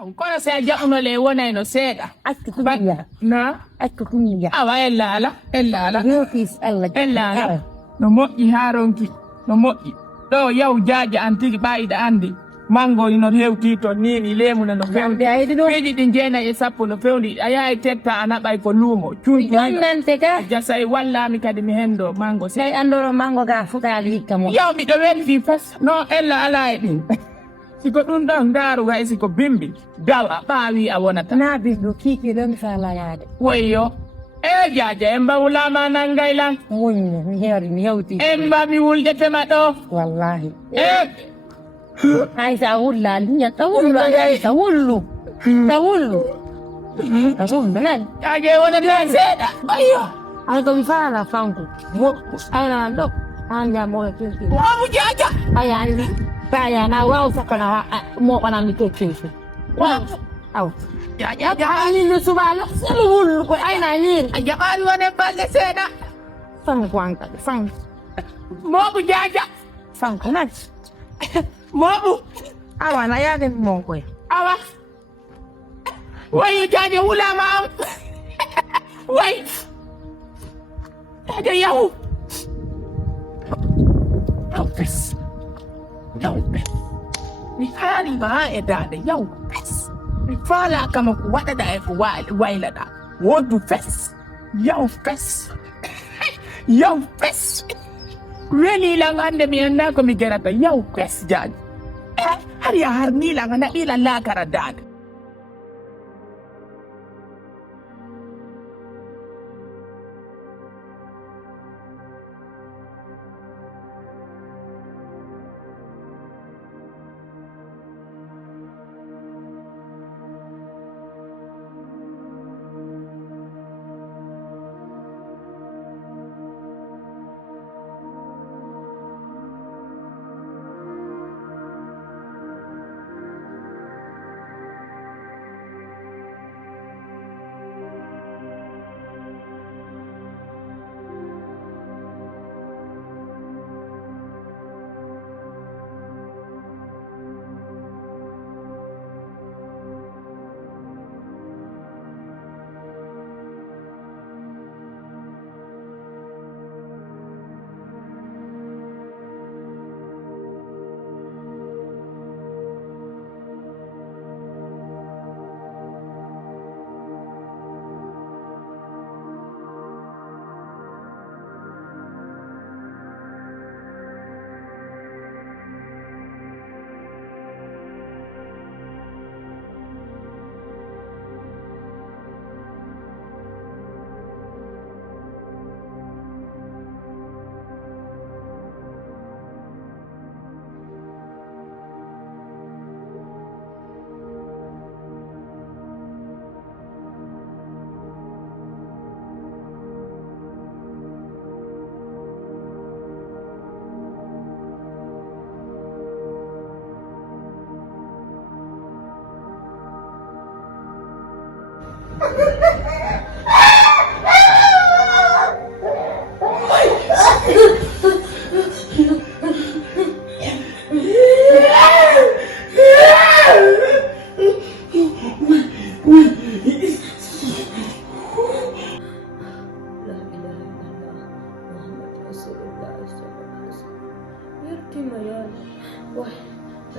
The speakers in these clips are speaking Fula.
kono se a jaɓnole wonayno seeɗa accu kuñiya na accu kuñiya awa ella ala yotis allah no moƴƴi haa ronki no moƴƴi ɗo yaw jaaje an tigi ɓayiɗa andi mango no hewti to nini lemuna no fewndi peeji ɗi 9 no fewndi a yahay tetta a naɓay ko luumo cuuɗinante ga jasay wallami kadi mi hendo mango sey andoro mango ga fuɗaali hikka mo yaw miɗo welti fas no ella ala e ɗin siko ɗum ɗon daaru hay siko bimbi dawa ɓaawi a wonata na bindu kiiki ɗon faalayaade woyyo e jaaje en mbawulama nangay lan woyno mi hewti en mbami wulde tema ɗo wallahi e sa wullaali ñatta wullu sa wullu nan jaaje wonata seeɗa ayyo ay ko mi faala fanko ayna ɗo an jamoɗo kirki wamu jaaja ayani bayana waw sakana moɓanami kekkesi aw jaɓani no subalo selu wullu ko ayna ñiiri a jaɓani wone balle seeɗa fanko ankadi fanko moɓu jaaja fanko nan moɓu awa na yaade mon koye awa wayi jaaje wulama am way jaaje yahu yaw bes mi haani ma e dande yaw bes mi faala kama ko waɗaɗa e ko waylaɗa wondu fes yaw fes welilan hande mi anda ko mi gerata yaw fes jaaje har ya har nilan a naɓilan laakara dande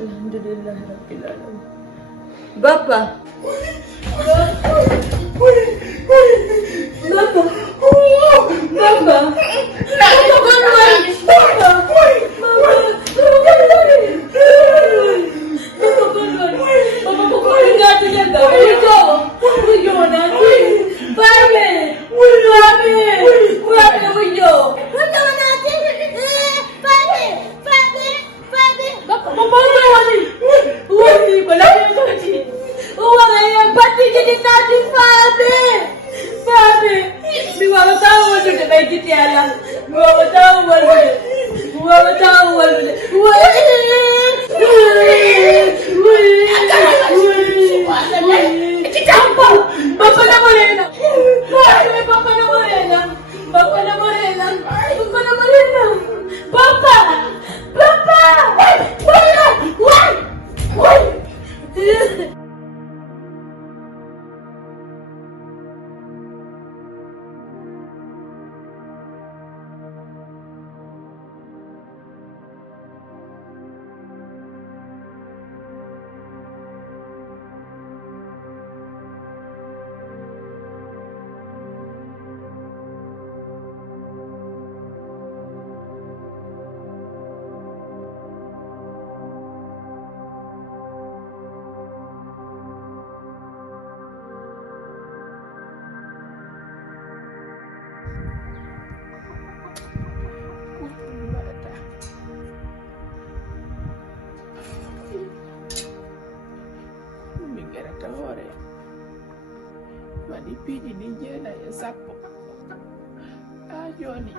Alhamdulillah Rabbil Alamin. Bapak. waɗi piiji ɗi 9 haa jooni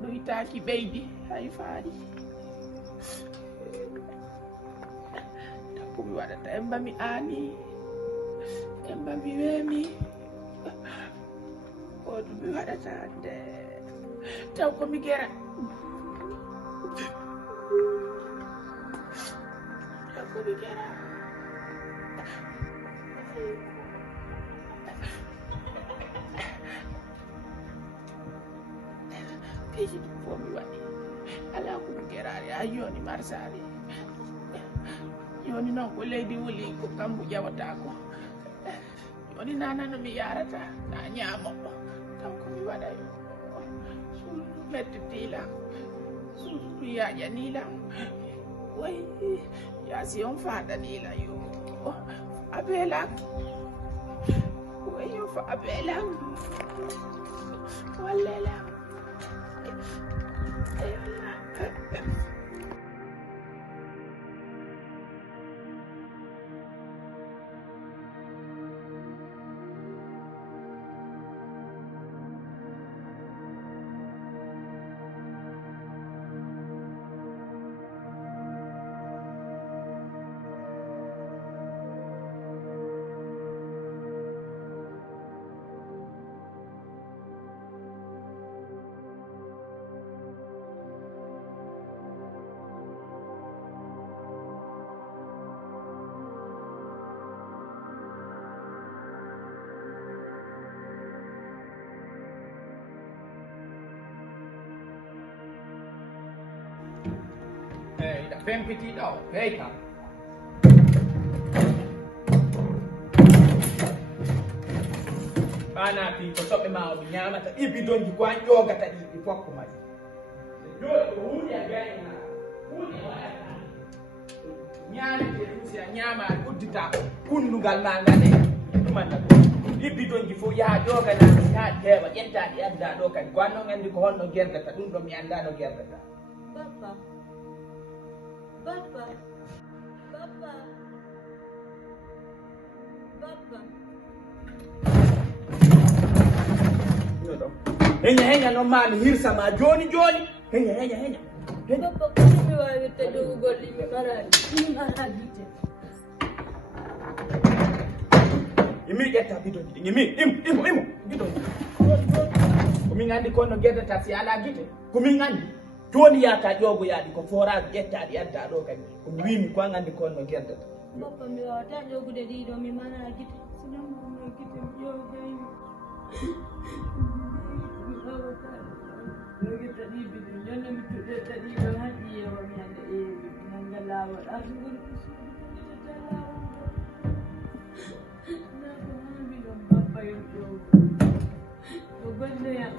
ɗoytaaki ɓeydi hay faari takko mi waɗata en mba mi aani en mba mi weemi ko ɗum mi waɗata hannde taw ko mi gera taw ko mi gera piiji ɗum fof mi waɗi alaa ko mi geraani haa jooni marsaari jooni noon ko leydi wuli ko kambu ƴewataako jooni nanano mi yarata na ñaamo taw ko mi waɗa yo suudu mettitiilam suudu yaaƴaniilam way yaasi on faaɗaniilam yo a beelam way yo fa a beelam wallelam ida fempitiɗo hey kam ɓana fi ko toɓɓe ma omi ñamata ɗi bidonji ko an ƴogata ɗi fokko maɗi joni ko hunde a gayna hunde waɗata ñamite ɗum si a ñama a uddita kunnugal ma ngane ɗumanna ɗi bidonji fof yaha ƴoganami ha heewa ƴettaɗi adda ɗo kadi ko annon andi ko honno gerdata ɗum ɗo mi anda no gerdata Papa. Papa. Papa. Henya no mami hirsa ma joni henya Papa kuni mi wawitta jogugol mi maradi imi ƴetta bidonji ɗi imi imo bidonji komin andi konno gerdata si ala guite komin andi joni yata ƴogoyaɗi ko forage ƴettaɗi adda ɗo kadi komi wimi ko an andi konno gerdata Papa mi wawata jogude ɗiɗo mi mana guite sinamno guite mi ƴogaymi guite ɗiɗi ɗum jonde mi tuɗɗetta ɗiɗo haɗi yewa mi hande nanga lawol asugol nako hambi ɗon Papa yo ƴogo ko golleyam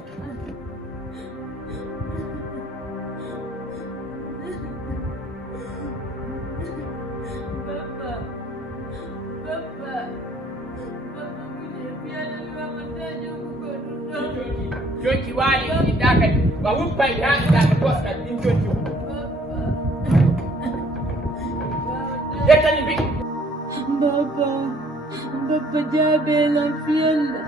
jonki waali ɗiɗa kadi wa wuppay haɗiɗa ko posɗat ɗin jonki ƴettani mbi Papa jaabe lan fiyalla